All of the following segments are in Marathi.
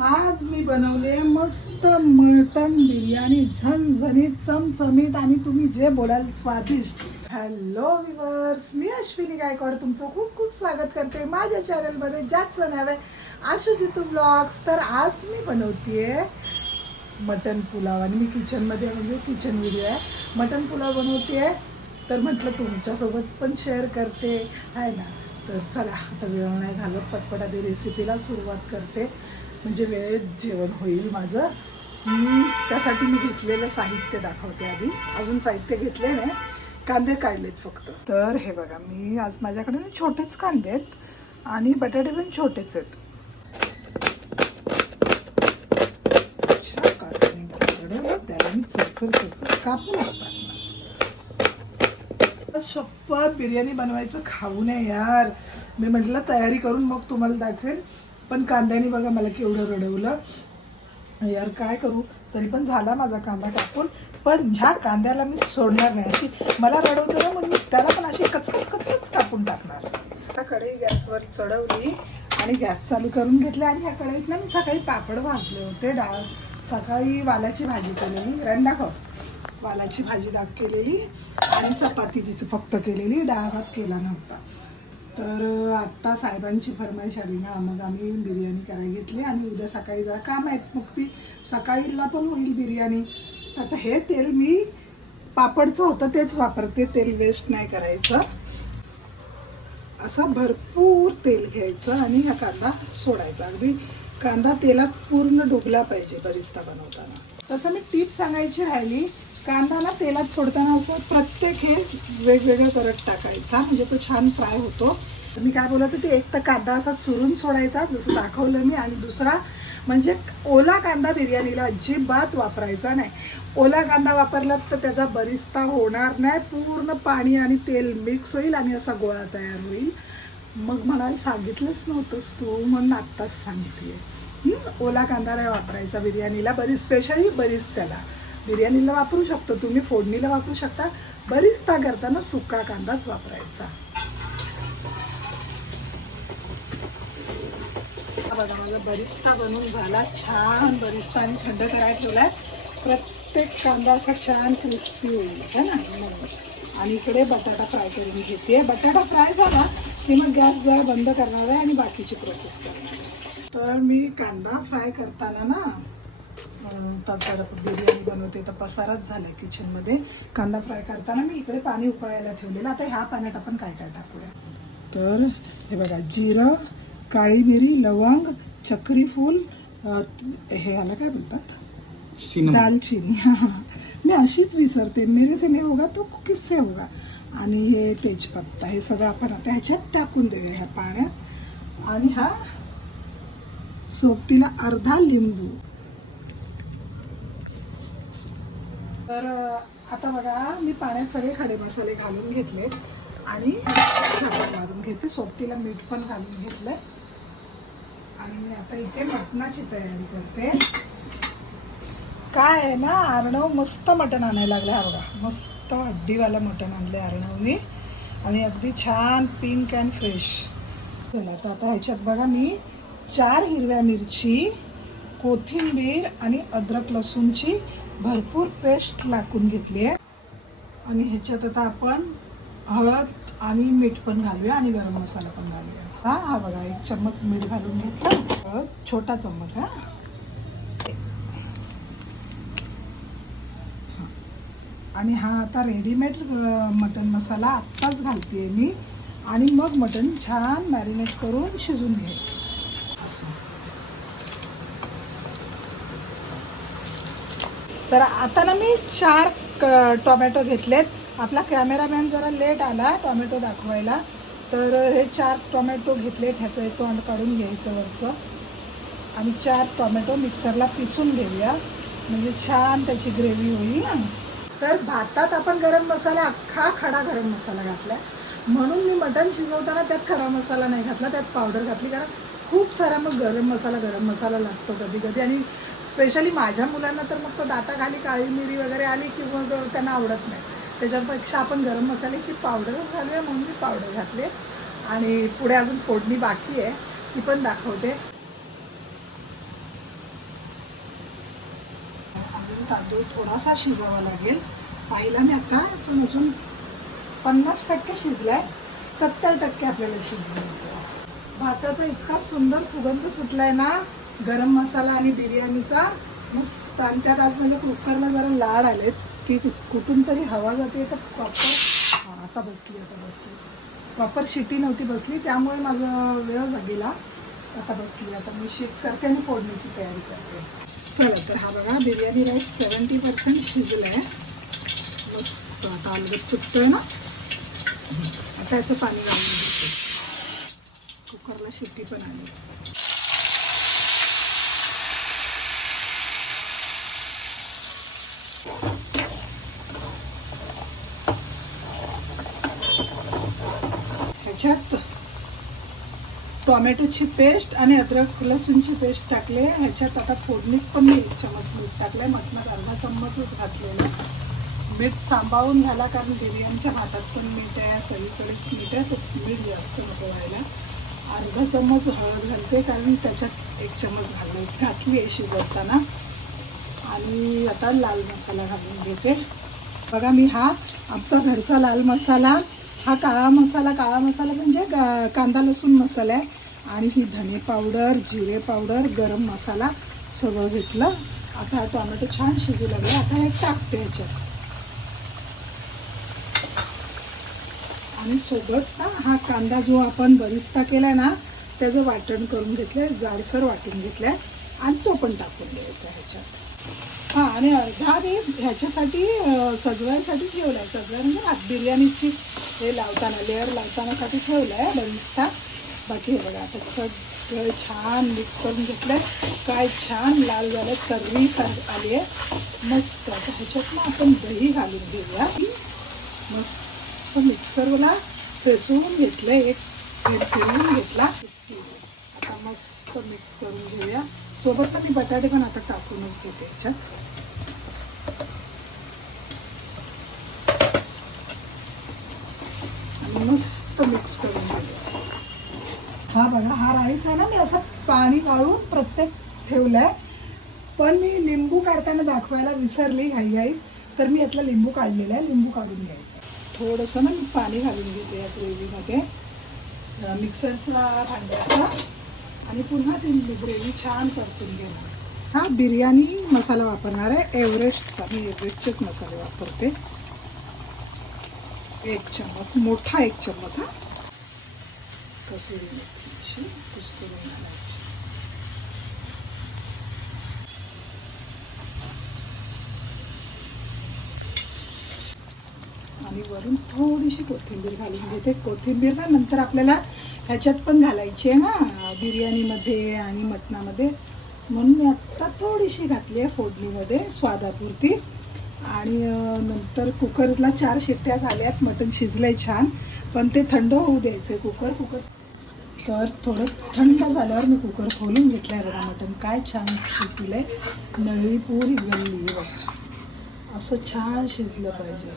आज मी बनवले मस्त मटन बिर्याणी, झणझणीत, चमचमीत आणि तुम्ही जे बोलाल स्वादिष्ट. हॅलो व्ह्यूअर्स, मी अश्विनी गायकवाड तुमचं खूप खूप स्वागत करते माझ्या चॅनलमध्ये, ज्याचं नाव आहे आशू जितू ब्लॉग्स. तर आज मी बनवतेय मटन पुलाव आणि मी किचनमध्ये म्हणजे किचन व्हिडिओ आहे, मटन पुलाव बनवतेय. तर म्हटलं तुमच्यासोबत पण शेअर करते आहे ना. तर चला आता वेळ नाही घालत, पटपट आधी रेसिपीला सुरुवात करते म्हणजे वेळेत जेवण होईल माझं. त्यासाठी मी घेतलेलं साहित्य दाखवते आधी. अजून साहित्य घेतले नाही, कांदे काढलेत फक्त. तर हे बघा, मी आज माझ्याकडे छोटेच कांदे आहेत आणि बटाटे पण छोटेच आहेत. त्याला मी चरचर कापून टाकणार. शपथ बिर्याणी बनवायचं खाऊ नये यार. मी म्हटलं तयारी करून मग तुम्हाला दाखवेन, पण कांद्याने बघा मला केवढं रडवलं यार. काय करू, तरी पण झाला माझा कांदा कापून. पण ह्या कांद्याला मी सोडणार नाही. अशी मला रडवतो ना, म्हणून त्याला पण अशी कचकच कापून टाकणार. आता कढई गॅसवर चढवली आणि गॅस चालू करून घेतला. आणि ह्या कढईत ना मी सकाळी पापड भाजले होते. सकाळी वालाची भाजी केलेली, रंडाखव वालाची भाजी केलेली आणि चपाती तिचं फक्त केलेली, डाळ भात केला नव्हता. तर आत्ता साहेबांची फरमाईश आली ना, मग आम्ही बिर्याणी करायला घेतली. आणि उद्या सकाळी जरा काम आहेत, मग ती सकाळीला पण होईल बिर्याणी. तर आता हे तेल मी पापडचं होतं तेच वापरते, तेल वेस्ट नाही करायचं. असं भरपूर तेल घ्यायचं आणि हा कांदा सोडायचा. अगदी कांदा तेलात पूर्ण डुबला पाहिजे बरिस्ता बनवताना. तसं मी टीप सांगायची राहिली, कांदा तेलात सोडताना असं प्रत्येक हे वेगवेगळं करत टाकायचा, म्हणजे तो छान फ्राय होतो. तर मी काय बोलत होते, एक तर कांदा असा चुरून सोडायचा जसं दाखवलं मी, आणि दुसरा म्हणजे ओला कांदा बिर्याणीला अजिबात वापरायचा नाही. ओला कांदा वापरलात तर त्याचा बरिस्ता होणार नाही, पूर्ण पाणी आणि तेल मिक्स होईल आणि असा गोळा तयार होईल. मग म्हणाल सांगितलंच नव्हतंस तू, म्हणून आत्ताच सांगते. ओला कांदा नाही वापरायचा बिर्याणीला. स्पेशली बरिस्त्याला बिर्याणीला वापरू शकतो तुम्ही, फोडणीला वापरू शकता, बरिस्ता करताना सुका कांदाच वापरायचा. बघा माझा बरिस्ता बनवून झाला, छान बरिस्ता आणि थंड करायला ठेवलाय. प्रत्येक कांदा असा छान क्रिस्पी होईल है ना. आणि इकडे बटाटा फ्राय करून घेते. बटाटा फ्राय झाला की मग गॅस जरा बंद करणार आहे आणि बाकीची प्रोसेस करणार आहे. तर मी कांदा फ्राय करताना ना, तर जरा बिर्याणी बनवते तर पसाराच झाला आहे किचनमध्ये. कांदा फ्राय करताना मी इकडे पाणी उकळायला ठेवलेलं. आता ह्या पाण्यात आपण काय काय टाकूया. तर हे बघा, जिरं, काळी मिरी, लवंग, चक्री फूल, हे याला काय बोलतात, दालचिनी. मी अशीच विसरते, मेरे से नहीं होगा तो किससे होगा. आणि हे तेजपत्ता, हे सगळं आपण आता ह्याच्यात टाकून देऊया ह्या पाण्यात. आणि हा सोबतीला अर्धा लिंबू. तर आता बघा, मी पाण्यात सगळे खडे मसाले घालून घेतलेत आणि झाकण मारून घेते. सोबतीला मीठ पण घालून घेतलंय. आणि आता इथे मटणाची तयारी करते. काय आहे ना, अर्णव मस्त मटण आणायला लागलं. हा बघा, मस्त हड्डीवाला मटण आणलं अर्णवने आणि अगदी छान पिंक अँड फ्रेश. चला तर आता ह्याच्यात बघा, मी 4 हिरव्या मिरची, कोथिंबीर आणि अद्रक लसूणची भरपूर पेस्ट टाकून घेतली आहे. आणि ह्याच्यात आता आपण हळद आणि मीठ पण घालूया आणि गरम मसाला पण घालूया. हा बघा, 1 चम्मच मीठ घालून घेतलं, हळद छोटा चम्मच. आणि हा आता रेडीमेड मटन मसाला आत्ताच घालते मी. आणि मग मटन छान मॅरिनेट करून शिजून घ्यायचं असं. तर आता ना मी 4 टोमॅटो घेतलेत. आपला कॅमेरामॅन जरा लेट आला टोमॅटो दाखवायला, तर हे 4 टोमॅटो घेतलेत. ह्याचं एक तोंड काढून घ्यायचं वरचं. आणि 4 टोमॅटो मिक्सरला पिसून घेऊया, म्हणजे छान त्याची ग्रेव्ही होईल. तर भातात आपण गरम मसाला, अख्खा खडा गरम मसाला घातला, म्हणून मी मटण शिजवताना त्यात खडा मसाला नाही घातला, त्यात पावडर घातली. कारण खूप सारा मग गरम मसाला लागतो कधी कधी. आणि स्पेशली माझ्या मुलांना तर मग तो दाताखाली काळी मिरी वगैरे आली की मग त्यांना आवडत नाही. त्याच्यापेक्षा आपण गरम मसाल्याची पावडर घालूया, म्हणून मी पावडर घातली. आणि पुढे अजून फोडणी बाकी आहे, ती पण दाखवते. अजून तांदूळ थोडासा शिजावा लागेल. पाहिला मी आता, पण अजून 50% शिजलाय, 70% आपल्याला शिजवायचं. भाताचा इतका सुंदर सुगंध सुटलाय ना गरम मसाला आणि बिर्याणीचा, मस्त. आणि त्यात आज म्हणजे कुकरला जरा लाड आलेत की कुठून तरी हवा जाते, तर प्रॉपर आता बसली प्रॉपर शिटी नव्हती बसली, त्यामुळे माझा वेळ गेला. आता बसली, आता मी शिफ्ट करते आणि फोडणीची तयारी करते. चला तर हा बघा बिर्याणी राईस 70% शिजलाय मस्त. आता अलगद तुटतोय ना, आता याचं पाणी घालून घेते. कुकरला शिट्टी पण आली. ह्याच्यात टोमॅटोची पेस्ट आणि अद्रक लसूणची पेस्ट टाकले. ह्याच्यात आता फोडणीत पण मी 1 चमच मीठ टाकलंय. मटणात अर्धा चम्मचच घातलेलं. मीठ सांभाळून घाला, कारण बिर्याणीच्या भातात पण मीठ आहे, सगळीकडेच मीठ आहे, तर मीठ जास्त नको व्हायला. अर्धा चम्मच हळद घालते, कारण त्याच्यात 1 चम्मच घातली आहे शिजवताना. आणि आता लाल मसाला घालून घेते. बघा मी हा आमचा घरचा लाल मसाला, हा काळा मसाला म्हणजे कांदा लसूण मसाला आहे. आणि ही धने पावडर, जिरे पावडर, गरम मसाला सगळं घेतलं. आता हा टोमॅटो छान शिजू लागला. आता हे टाकते ह्याच्यात. आणि सोबत ना हा कांदा जो आपण बरिस्ता केलाय ना, त्याचं वाटण करून घेतलंय, जाडसर वाटून घेतलंय, आणि तो पण टाकून द्यायचा ह्याच्यात. हां, आणि अर्धा मी ह्याच्यासाठी सजवायसाठी ठेवलाय. सजवाय म्हणजे बिर्याणीची हे लावताना, लेअर लावतानासाठी ठेवलाय बरिस्ता. बाकी हे बघा आता सगळं छान मिक्स करून घेतलंय. काय छान लाल झालं, तर्री आली आहे मस्त. आता ह्याच्यात ना आपण दही घालून घेऊया. मस्त मिक्सरला फेसवून घेतलं, एक फिरवून घेतला. आता मस्त मिक्स करून घेऊया. सोबत मी बटाटे पण आता टाकूनच घेते ह्याच्यात. आणि मस्त मिक्स करून घेऊया. हा बघा हा राईस आहे ना, मी असं पाणी गाळून प्रत्येक ठेवलाय, पण मी लिंबू काढताना दाखवायला विसरली घाईघाईत, तर मी यातला लिंबू काढलेला आहे. लिंबू काढून घ्यायचं. थोडंसं ना मी पाणी घालून घेते या ग्रेव्हीमध्ये मिक्सरचा भांड्याचा, आणि पुन्हा ती ग्रेव्ही छान परतून घेणार. हा बिर्याणी मसाला वापरणार आहे एव्हरेस्टचा. मी एव्हरेस्टचेच मसाले वापरते. 1 चम्मच, मोठा 1 चम्मच. हा कसुरी मेथीची कुस्करून घालायची. आणि वरून थोडीशी कोथिंबीर घालून घेते. कोथिंबीर ना नंतर आपल्याला ह्याच्यात पण घालायची आहे ना, बिर्याणीमध्ये आणि मटणामध्ये, म्हणून मी आत्ता थोडीशी घातली आहे फोडणीमध्ये स्वादापुरती. आणि नंतर कुकरला 4 शिट्ट्या झाल्यात. मटण शिजलंय छान, पण ते थंड होऊ द्यायचं कुकर. तर थोडं थंड झाल्यावर मी कुकर खोलून घेतलं आहे. बघा मटण काय छान शिजलंय, नळी पुरी गल्ली बघा, असं छान शिजलं पाहिजे.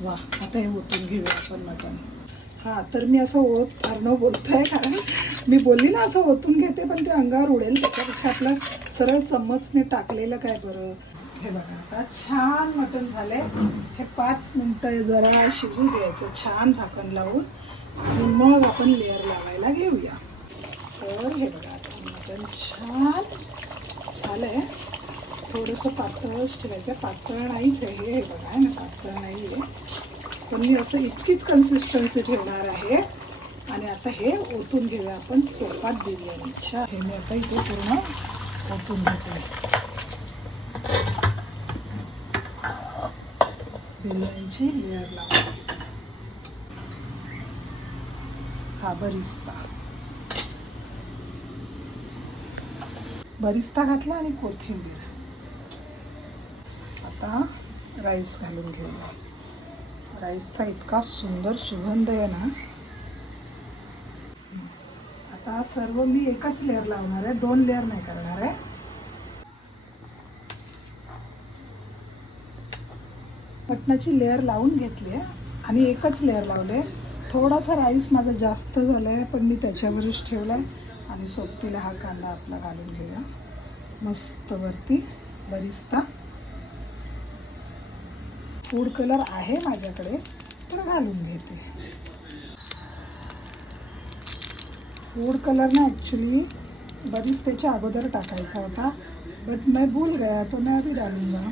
वा, आता हे ओतून घेऊया आपण मटण. हां, तर मी असं फार बोलतोय, कारण मी बोलली ना असं ओतून घेते, पण ते अंगावर उडेल. त्याच्यापेक्षा आपलं सरळ चम्मचने टाकलेलं काय बरं. हे बघा आता छान मटण झालंय. हे 5 मिनटं जरा शिजू द्यायचं छान झाकण लावून, आणि मग आपण लेअर लावायला घेऊया. तर हे बघा आता मटण छान झालंय. थोडंसं पातळच ठेवायचं, पातळ नाहीच आहे हे बघा, आहे ना, पातळ नाही आहे, पण मी असं इतकीच कन्सिस्टन्सी ठेवणार आहे. आणि आता हे ओतून घेऊया आपण तोपात बिर्याणीच्या. हे मी आता इथे पूर्ण ओतून घेते. बिर्याणीची लेअर लावा. हा बरिस्ता घातला आणि कोथिंबीर. आता राईस घालून घेऊया. राईसचा इतका सुंदर सुगंध आहे ना. आता सर्व मी एकच लेअर लावणार आहे, 2 लेअर नाही करणार आहे. मटणाची लेअर लावून घेतली आहे आणि एकच लेअर लावले. थोडासा राईस माझा जास्त झाला आहे, पण मी त्याच्यावरच ठेवला आहे. आणि सोबतीला हा कांदा आपला घालून घेऊया मस्त वरती बरिस्ता. फूड कलर आहे माझ्याकडे तर घालून घेते. फूड कलर ना ॲक्च्युली बरीच त्याच्या अगोदर टाकायचा होता, बट मैं भूल गया तो मैं अभी डालूंगा.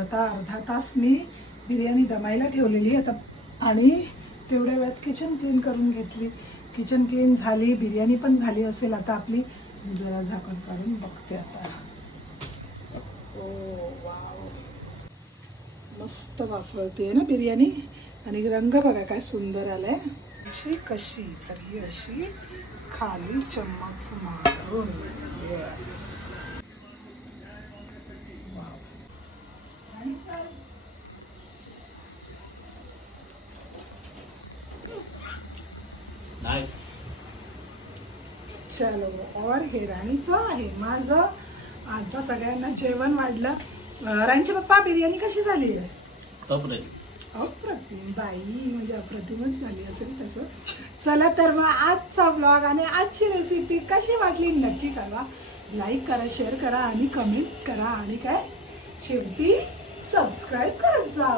आता अर्धा तास मी बिर्याणी दमायला ठेवलेली आता आणि तेवढ्या वेळात किचन क्लीन करून घेतली. किचन क्लीन झाली, बिर्याणी पण झाली असेल आता आपली. जरा झाकण काढून बघते आता. ओ वाव, मस्त वाफळते ना बिर्याणी आणि रंग बघा काय सुंदर आलाय. अशी कशी तर ही अशी खाली चम्मच मारून. येस, चलो. और हे राणीचं आहे माझं. आता सगळ्यांना जेवण वाढलं. राणीचे पप्पा बिर्याणी कशी झाली आहे? अप्रतिम बाई, म्हणजे अप्रतिमच झाली असेल तसं. चला तर मग आजचा ब्लॉग आणि आजची रेसिपी कशी वाटली नक्की कळवा. लाईक करा, शेअर करा आणि कमेंट करा आणि काय शेवटी सबस्क्राईब करत जा.